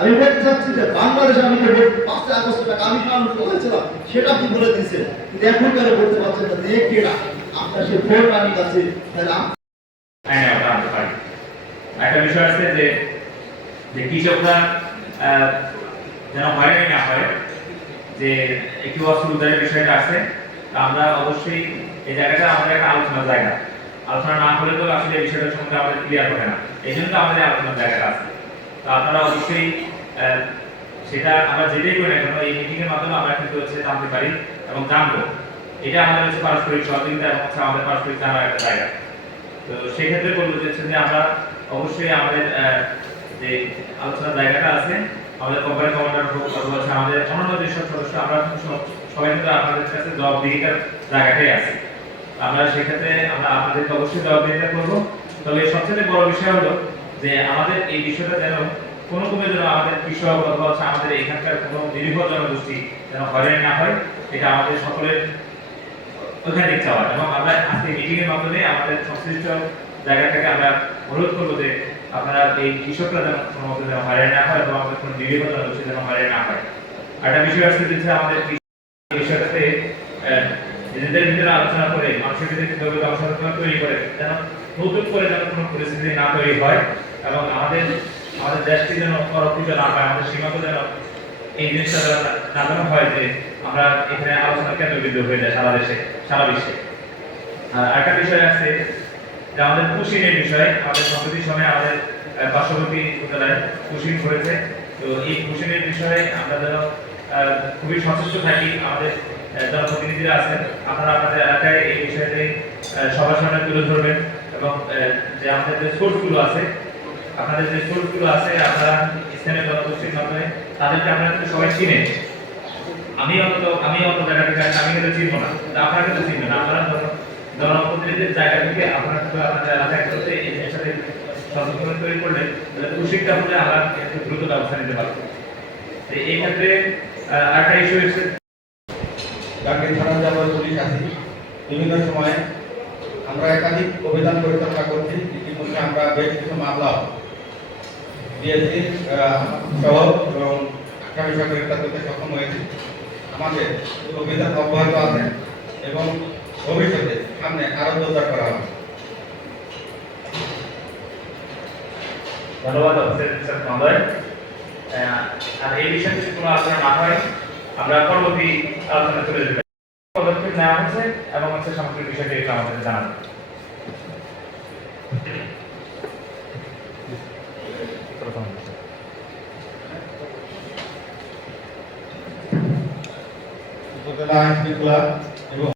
আমি বলতে চাচ্ছি যে বাংলাদেশে আমি যে আগস্ট আমি সেটা আপনি বলে কিন্তু এখন কেন বলতে পারছেন না আপনার সে ভোট আমি কাছে আইনে পারি একটা বিষয় আছে যে যে কৃষকরা যেন হয়রানি না হয়, যে একটু অসুবিধার বিষয়টা আছে আমরা অবশ্যই এই জায়গাটা আমাদের একটা আলোচনার জায়গা। আলোচনা না হলে তো আসলে এই বিষয়টার সম্বন্ধে আমাদের ক্লিয়ার হবে না। এই জন্য আমাদের আলোচনার জায়গাটা আছে। আপনারা অবশ্যই সেটা আমরা যেটাই করি না কেন, এই মিটিং এর মাধ্যমে আমরা কিন্তু হচ্ছে জানতে পারি এবং জানব। এটা আমাদের হচ্ছে পারস্পরিক সহযোগিতা এবং হচ্ছে আমাদের পারস্পরিক জানার একটা জায়গা। তো সেক্ষেত্রে বলব যে হচ্ছে যে আমরা অবশ্যই আমাদের যে আলোচনার জায়গাটা আছে, আমাদের কোম্পানি কমান্ডার হোক অথবা হচ্ছে আমাদের অন্যান্য যেসব সদস্য, আমরা সবাই কিন্তু আপনাদের কাছে জবাবদিহিতার জায়গাটাই আছে। আমরা সেক্ষেত্রে আমরা আপনাদেরকে অবশ্যই জবাবদিহিতা করব। তবে সবচেয়ে বড় বিষয় হলো যে আমাদের এই বিষয়টা যেন কোনো কোনো যেন আমাদের কৃষক অথবা হচ্ছে আমাদের এখানকার কোনো নিরীহ জনগোষ্ঠী যেন হয়রানি না হয়, এটা আমাদের সকলের ঐকান্তিক চাওয়া। এবং আমরা আজকে মিটিং এর মাধ্যমে আমাদের সংশ্লিষ্ট জায়গা থেকে আমরা অনুরোধ করব যে আপনারা এই কৃষকরা যেন কোনো মতে যেন হয়রানি না হয় এবং আমাদের কোনো নিরীহ জনগোষ্ঠী যেন হয়রানি না হয়। একটা বিষয় আসছে যে আমাদের বিষয়টাতে নিজেদের ভিতরে আলোচনা করে মানুষের ভিতরে কীভাবে তৈরি করে যেন নতুন করে যেন কোনো পরিস্থিতি না তৈরি হয় এবং আমাদের আমাদের দেশটি যেন অরক্ষিত না হয় আমাদের সীমান্ত যেন এই জিনিসটা যেন না- না যেন হয় যে আমরা এখানে আলোচনা কেন্দ্রবিন্দু হয়ে যায় সারা দেশে সারা বিশ্বে। আর একটা বিষয় আছে যে আমাদের কুশিনের বিষয়ে আমাদের সম্প্রতি সময় আমাদের পার্শ্ববর্তী উপজেলায় কুশিন করেছে তো এই কুশিনের বিষয়ে আমরা যেন খুবই সচেষ্ট থাকি আমাদের আহ, যারা প্রতিনিধিরা আছেন আপনারা আপনাদের এলাকায় এই বিষয়টি সবার সামনে তুলে ধরবেন। এবং যে আমাদের যে সোর্সগুলো আছে, আপনাদের যে সোর্সগুলো আছে, আপনারা স্থানীয় জনগোষ্ঠীর মাধ্যমে তাদেরকে আপনারা কিন্তু সবাই চিনেন। আমি অন্তত, আমি অন্য জায়গা থেকে আমি কিন্তু চিনবো না। আপনারা কিন্তু চিনবেন আপনারা ধরুন জনপ্রতিনিধির জায়গা থেকে আপনারা কিন্তু আপনাদের এলাকায় করতে এর সাথে সচেতন তৈরি করলে তাহলে প্রশিক্ষা হলে আমরা একটু দ্রুত ব্যবস্থা নিতে পারব। তো এই ক্ষেত্রে আরেকটা ইস্যু হচ্ছে ডাকের থানা যাওয়ার পুলিশ আছি। বিভিন্ন সময়ে আমরা একাধিক অভিযান পরিচালনা করছি। ইতিমধ্যে আমরা বেশ কিছু মামলাও দিয়েছি সহ এবং আসামি গ্রেপ্তার করতে সক্ষম হয়েছি। আমাদের অভিযান অব্যাহত আছে এবং ভবিষ্যতে সামনে আরও জোরদার করা হবে। ধন্যবাদ স্যার মহোদয়। আর এই বিষয়ে কোনো আলোচনা না হয়। আমরা পরবর্তী আলোচনা চলে যেতে নেওয়া হচ্ছে এবং হচ্ছে সমগ্র বিষয়টি একটু আমাদের জানানো উপজেলা আইন